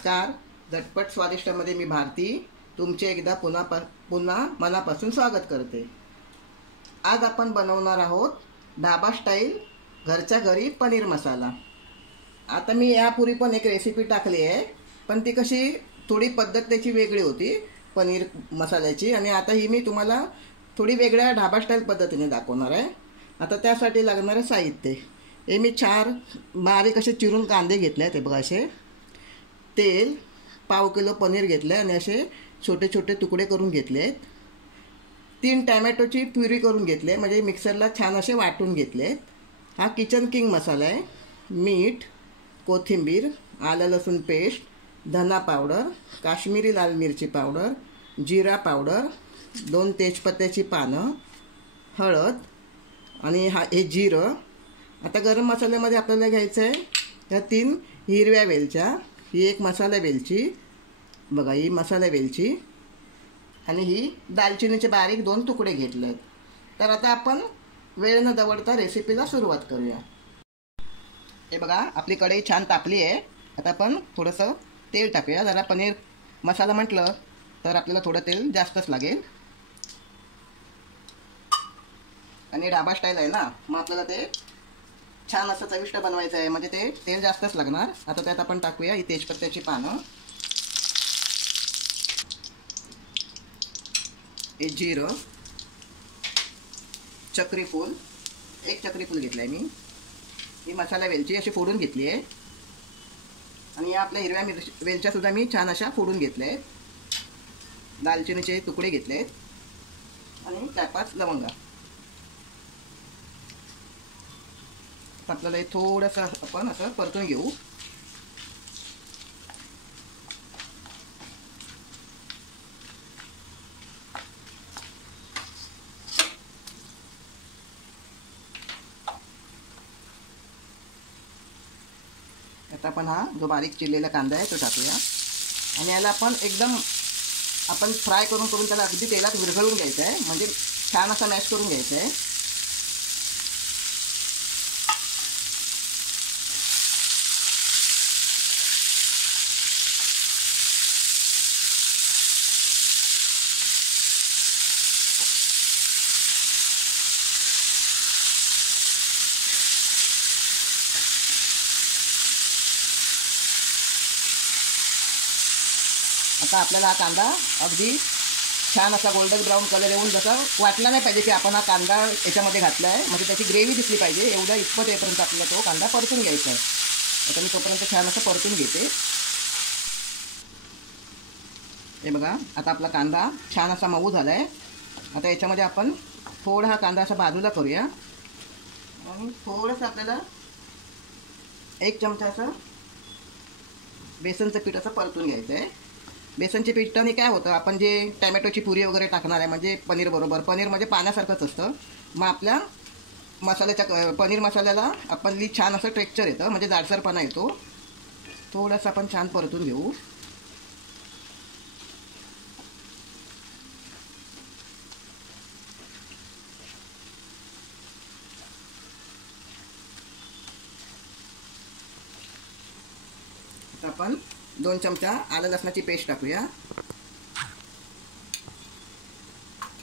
नमस्कार. झटपट स्वादिष्टमध्ये मी भारती तुमचे एकदा पुन्हा मनापासून स्वागत करते. आज आपण बनवणार आहोत ढाबा स्टाईल घरच्या घरी पनीर मसाला. आता मी यापूर्वी पण एक रेसिपी टाकली आहे, पण ती कशी थोडी पद्धत त्याची वेगळी होती पनीर मसाल्याची, आणि आता ही मी तुम्हाला थोडी वेगळ्या ढाबा स्टाईल पद्धतीने दाखवणार आहे. आता त्यासाठी लागणारे साहित्य हे मी 4 बारीक असे चिरून कांदे घेतले आहेत. हे बघा, असे तेल, पाव किलो पनीर घेतलं आणि असे छोटे छोटे तुकडे करून घेतले आहेत. 3 टॅमॅटोची प्युरी करून घेतले, म्हणजे मिक्सरला छान असे वाटून घेतले. हा किचन किंग मसाला आहे. मीठ, कोथिंबीर, आलं लसूण पेस्ट, धना पावडर, काश्मीरी लाल मिरची पावडर, जिरा पावडर, 2 तेजपत्त्याची पानं, हळद आणि हे जिरं. आता गरम मसाल्यामध्ये आपल्याला घ्यायचं आहे ह्या 3 हिरव्या वेलच्या, ही एक मसाला वेलची, बघा ही मसाला वेलची, आणि ही दालचिनीचे बारीक 2 तुकडे घेतले आहेत. तर आता आपण वेळ न दवडता रेसिपीला सुरुवात करूया. हे बघा, आपली कढई छान तापली आहे. आता आपण थोडंसं तेल टाकूया. जरा पनीर मसाला म्हटलं तर आपल्याला थोडं तेल जास्तच लागेल, आणि ढाबा स्टाईल आहे ना, मग आपल्याला ते छान असं चविष्ट बनवायचं आहे, म्हणजे ते तेल जास्तच लागणार. आता त्यात आपण टाकूया ही तेजपत्त्याची पानं, हे जिरं, चक्रीफूल, 1 चक्रीफूल घेतलं आहे मी, ही मसाला वेलची अशी फोडून घेतली आहे, आणि या आपल्या हिरव्या वेलच्यासुद्धा मी छान अशा फोडून घेतल्या आहेत. दालचिनीचे तुकडे घेतले आहेत, आणि 4-5 लवंगा. आपल्याला हे थोडंसं आपण असं परतून घेऊ. आता आपण हा जो बारीक चिरलेला कांदा आहे तो टाकूया, आणि याला आपण एकदम फ्राय करून त्याला अगदी तेलात विरघळून घ्यायचं आहे, म्हणजे छान असा मॅश करून घ्यायचं आहे. आता आपल्याला हा कांदा अगदी छान असा गोल्डन ब्राऊन कलर येऊन, जसं वाटला नाही पाहिजे की आपण हा कांदा याच्यामध्ये घातला आहे, म्हणजे त्याची ग्रेव्ही दिसली पाहिजे, एवढा इतपत येईपर्यंत आपल्याला तो कांदा परतून घ्यायचा आहे. आता मी तोपर्यंत छान असं परतून घेते. हे बघा, आता आपला कांदा छान असा मऊ झाला आहे. आता याच्यामध्ये आपण थोडा हा कांदा असा बाजूला करूया, आणि थोडंसं आपल्याला 1 चमचा असं बेसनचं पीठ असं परतून घ्यायचं आहे. बेसनच्या पिठाने काय होतं, आपण जे टॅमॅटोची पुरी वगैरे टाकणार आहे, म्हणजे पनीर बरोबर, पनीर म्हणजे पाण्यासारखंच असतं, मग आपल्या मसाल्याच्या पनीर मसाल्याला आपली छान असं टेक्स्चर येतं, म्हणजे जाडसरपणा येतो. थोडंसं आपण छान परतून घेऊ. आपण 2 चमचा आलं लसणाची पेस्ट टाकूया.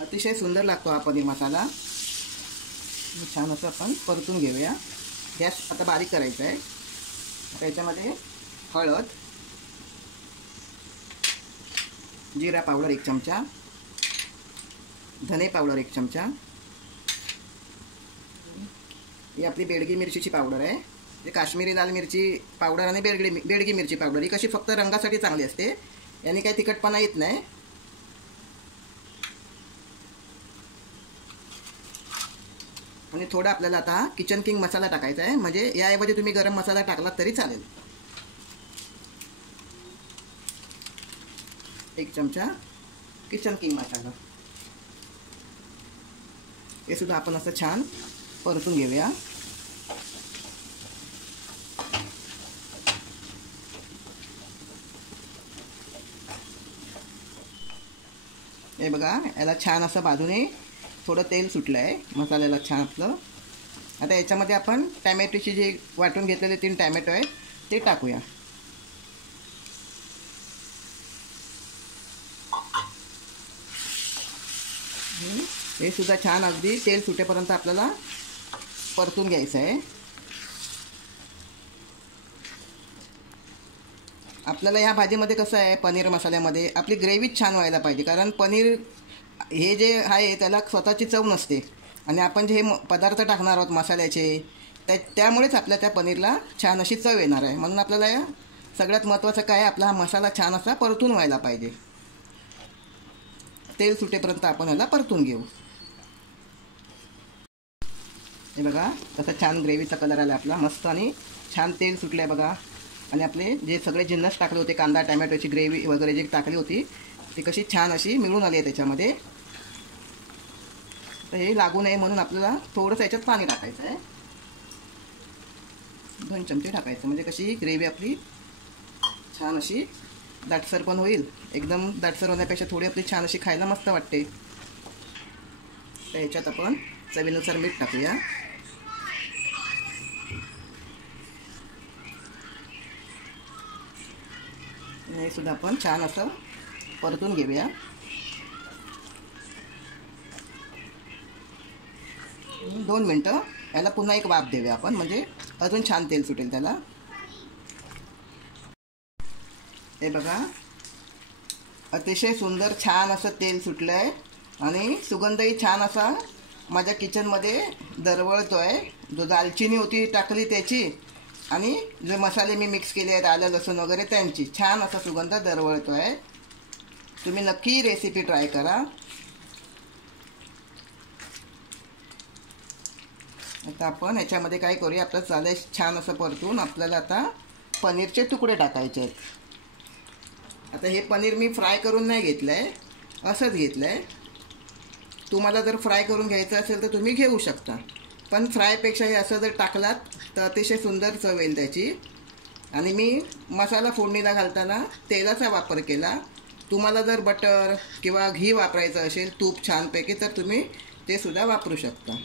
अतिशय सुंदर लागतो हा पनीर मसाला. छान असं आपण परतून घेऊया. गॅस आता बारीक करायचा आहे. आता याच्यामध्ये हळद, जिरा पावडर 1 चमचा, धने पावडर 1 चमचा, ही आपली बेडगी मिरचीची पावडर आहे, जे काश्मीरी लाल मिरची पावडर आणि बेडगी मिरची पावडर, ही कशी फक्त रंगासाठी चांगली असते, याने काही तिखटपणा येत नाही. आणि थोडा आपल्याला आता किचन किंग मसाला टाकायचा आहे, म्हणजे याऐवजी तुम्ही गरम मसाला टाकलात तरी चालेल. 1 चमचा किचन किंग मसाला, हे सुद्धा आपण असं छान परतून घेऊया. हे बघा, याला छान असं बाजूने थोडं तेल सुटलं आहे मसाल्याला छान आपलं. आता याच्यामध्ये आपण टॅमॅटोची जे वाटून घेतलेले 3 टॅमॅटो आहेत ते टाकूया. हे सुद्धा छान अगदी तेल सुटेपर्यंत आपल्याला परतून घ्यायचं आहे. आपल्याला ह्या भाजीमध्ये कसं आहे, पनीर मसाल्यामध्ये आपली ग्रेव्हीच छान व्हायला पाहिजे. कारण पनीर हे जे आहे त्याला स्वतःची चव नसते आणि आपण जे हे पदार्थ टाकणार आहोत मसाल्याचे त्यामुळेच आपल्या त्या पनीरला छान अशी चव येणार आहे. म्हणून आपल्याला या सगळ्यात महत्त्वाचं काय आहे, आपला हा मसाला छान असा परतून व्हायला पाहिजे. तेल सुटेपर्यंत आपण ह्याला परतून घेऊ. हे बघा कसं छान ग्रेव्हीचा कलर आला आपला मस्त आणि छान तेल सुटलं आहे बघा. आणि आपले जे सगळे जिन्नस टाकले होते, कांदा टॅमॅटोची ग्रेव्ही वगैरे जे टाकली होती ती कशी छान अशी मिळून आली आहे त्याच्यामध्ये. तर हे लागू नये म्हणून आपल्याला थोडंसं याच्यात पाणी टाकायचं आहे. 2 चमचे टाकायचं म्हणजे कशी ग्रेव्ही आपली छान अशी दाटसर पण होईल. एकदम दाटसर होण्यापेक्षा थोडी आपली छान अशी खायला मस्त वाटते. तर याच्यात आपण चवीनुसार मीठ टाकूया. हे सुद्धा आपण छान असं परतून घेऊया. दोन मिनटं याला पुन्हा एक वाफ देऊया आपण, म्हणजे अजून छान तेल सुटेल त्याला. हे बघा अतिशय सुंदर छान असं तेल सुटलं आहे आणि सुगंधही छान असा माझ्या किचनमध्ये दरवळतो आहे. जो दालचिनी होती टाकली त्याची आणि जे मसाले मी मिक्स केले आहेत आलं लसूण वगैरे त्यांची छान असा सुगंध दरवळतो आहे. तुम्ही नक्की रेसिपी ट्राय करा. आता आपण याच्यामध्ये काय करूया, आपलं चालेल छान असं परतून आपल्याला आता पनीरचे तुकडे टाकायचे आहेत. आता हे पनीर मी फ्राय करून नाही घेतलं आहे, असंच घेतलं आहे. तुम्हाला जर फ्राय करून घ्यायचं असेल तर तुम्ही घेऊ शकता, पण फ्रायपेक्षा हे असं जर टाकलात तर अतिशय सुंदर चव येईल त्याची. आणि मी मसाला फोडणीला घालताना तेलाचा वापर केला. तुम्हाला जर बटर किंवा घी वापरायचं असेल, तूप छानपैकी, तर तुम्ही ते सुद्धा वापरू शकता.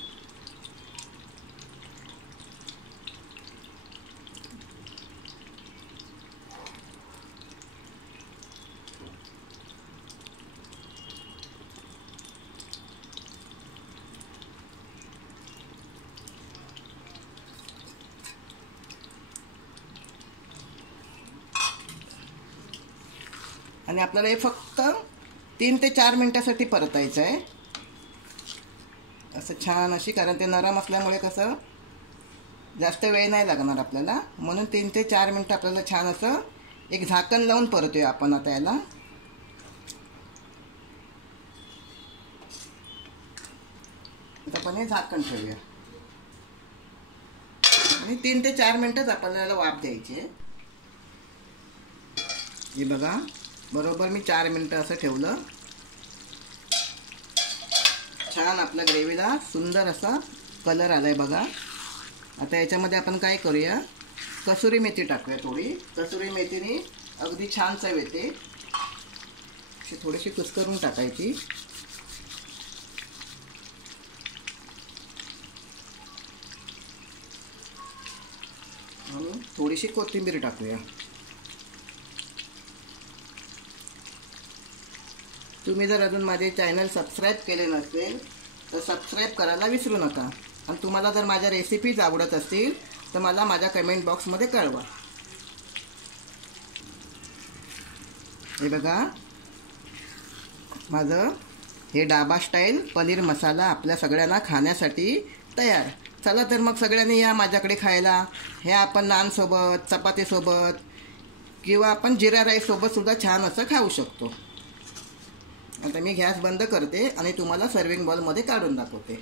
आणि आपल्याला हे फक्त 3 ते 4 मिनटासाठी परतायचं आहे असं छान अशी. कारण ते नरम असल्यामुळे कसं जास्त वेळ नाही लागणार आपल्याला, म्हणून 3 ते 4 मिनटं आपल्याला छान असं एक झाकण लावून परतूया आपण. आता याला आता आपण हे झाकण ठेवूया आणि 3 ते 4 मिनटंच आपल्याला वाफ द्यायची आहे. हे बघा बरोबर मी 4 मिनटं असं ठेवलं. छान आपल्या ग्रेव्हीला सुंदर असा कलर आलाय बघा. आता याच्यामध्ये आपण काय करूया, कसुरी मेथी टाकूया थोडी. कसुरी मेथीने अगदी छान चव येते. अशी थोडीशी कुस्करून टाकायची. आणि थोडीशी कोथिंबीर टाकूया. तुम्ही जर अजून माझे चॅनल सबस्क्राईब केले नसेल तर सबस्क्राईब करायला विसरू नका. आणि तुम्हाला जर माझ्या रेसिपीज आवडत असतील तर मला माझ्या कमेंट बॉक्समध्ये कळवा. हे बघा माझं हे डाबा स्टाईल पनीर मसाला आपल्या सगळ्यांना खाण्यासाठी तयार. चला तर मग सगळ्यांनी या माझ्याकडे खायला. हे आपण नानसोबत, चपातीसोबत किंवा आपण जिरा राईससोबत सुद्धा छान असं खाऊ शकतो. आता मी गॅस बंद करते आणि तुम्हाला सर्विंग बॉलमध्ये काढून दाखवते.